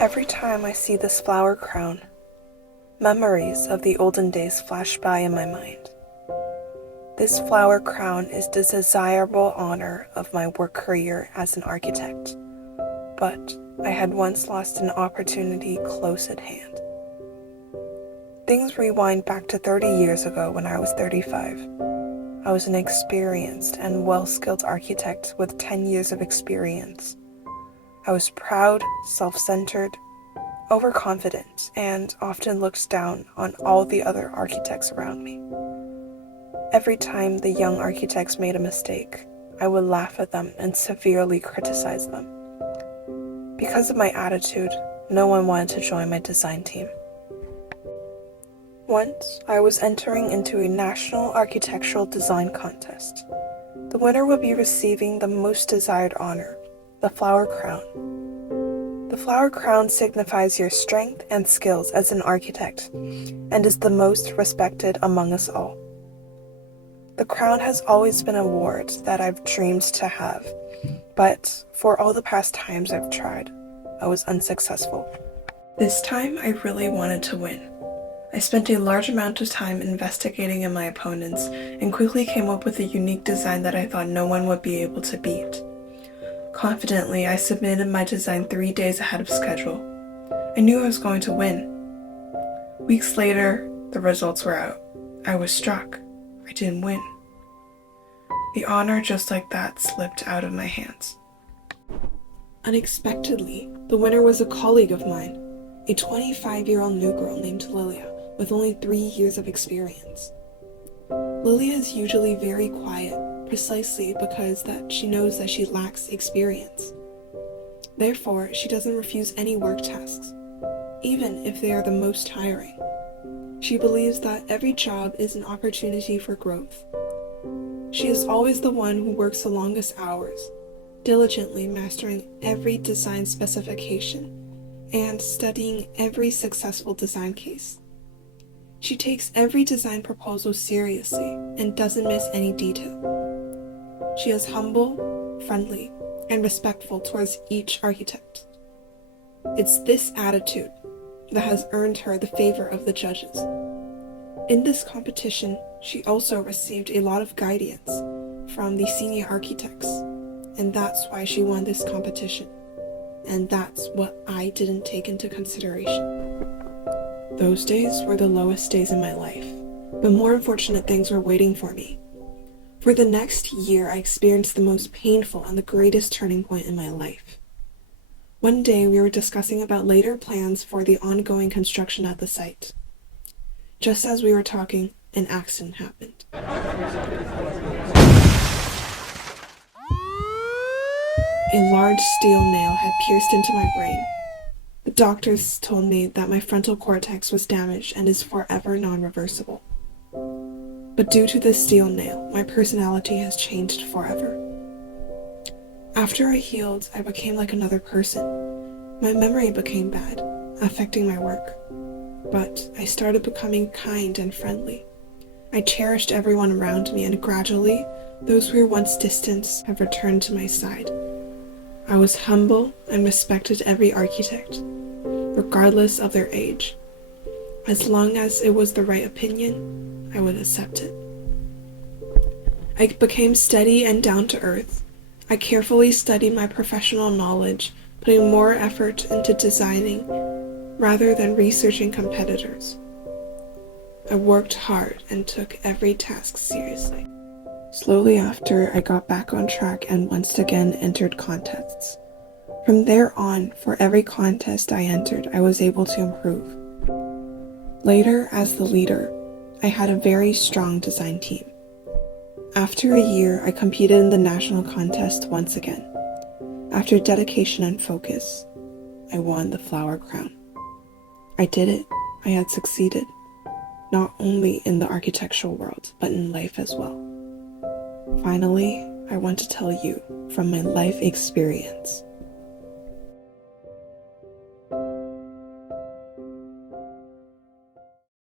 Every time I see this flower crown, memories of the olden days flash by in my mind. This flower crown is the desirable honor of my work career as an architect, but I had once lost an opportunity close at hand. Things rewind back to 30 years ago when I was 35. I was an experienced and well-skilled architect with 10 years of experience. I was proud, self-centered, overconfident, and often looked down on all the other architects around me. Every time the young architects made a mistake, I would laugh at them and severely criticize them. Because of my attitude, no one wanted to join my design team. Once, I was entering into a national architectural design contest. The winner would be receiving the most desired honor, the flower crown. The flower crown signifies your strength and skills as an architect and is the most respected among us all. The crown has always been an award that I've dreamed to have, but for all the past times I've tried, I was unsuccessful. This time I really wanted to win. I spent a large amount of time investigating in my opponents and quickly came up with a unique design that I thought no one would be able to beat. Confidently, I submitted my design 3 days ahead of schedule. I knew I was going to win. Weeks later, the results were out. I was struck. I didn't win. The honor, just like that, slipped out of my hands. Unexpectedly, the winner was a colleague of mine, a 25-year-old new girl named Lilia, with only 3 years of experience. Lilia is usually very quiet, precisely because she knows that she lacks experience. Therefore, she doesn't refuse any work tasks, even if they are the most tiring. She believes that every job is an opportunity for growth. She is always the one who works the longest hours, diligently mastering every design specification and studying every successful design case. She takes every design proposal seriously and doesn't miss any detail. She is humble, friendly, and respectful towards each architect. It's this attitude that has earned her the favor of the judges. In this competition, she also received a lot of guidance from the senior architects, and that's why she won this competition. And that's what I didn't take into consideration. Those days were the lowest days in my life, but more unfortunate things were waiting for me. For the next year, I experienced the most painful and the greatest turning point in my life. One day, we were discussing about later plans for the ongoing construction at the site. Just as we were talking, an accident happened. A large steel nail had pierced into my brain. The doctors told me that my frontal cortex was damaged and is forever non-reversible. But due to this steel nail, my personality has changed forever. After I healed, I became like another person. My memory became bad, affecting my work. But I started becoming kind and friendly. I cherished everyone around me, and gradually, those who were once distant have returned to my side. I was humble and respected every architect, regardless of their age. As long as it was the right opinion, I would accept it. I became steady and down to earth. I carefully studied my professional knowledge, putting more effort into designing rather than researching competitors. I worked hard and took every task seriously. Slowly after, I got back on track and once again entered contests. From there on, for every contest I entered, I was able to improve. Later, as the leader, I had a very strong design team. After a year, I competed in the national contest once again. After dedication and focus, I won the flower crown. I did it. I had succeeded, not only in the architectural world, but in life as well. Finally, I want to tell you from my life experience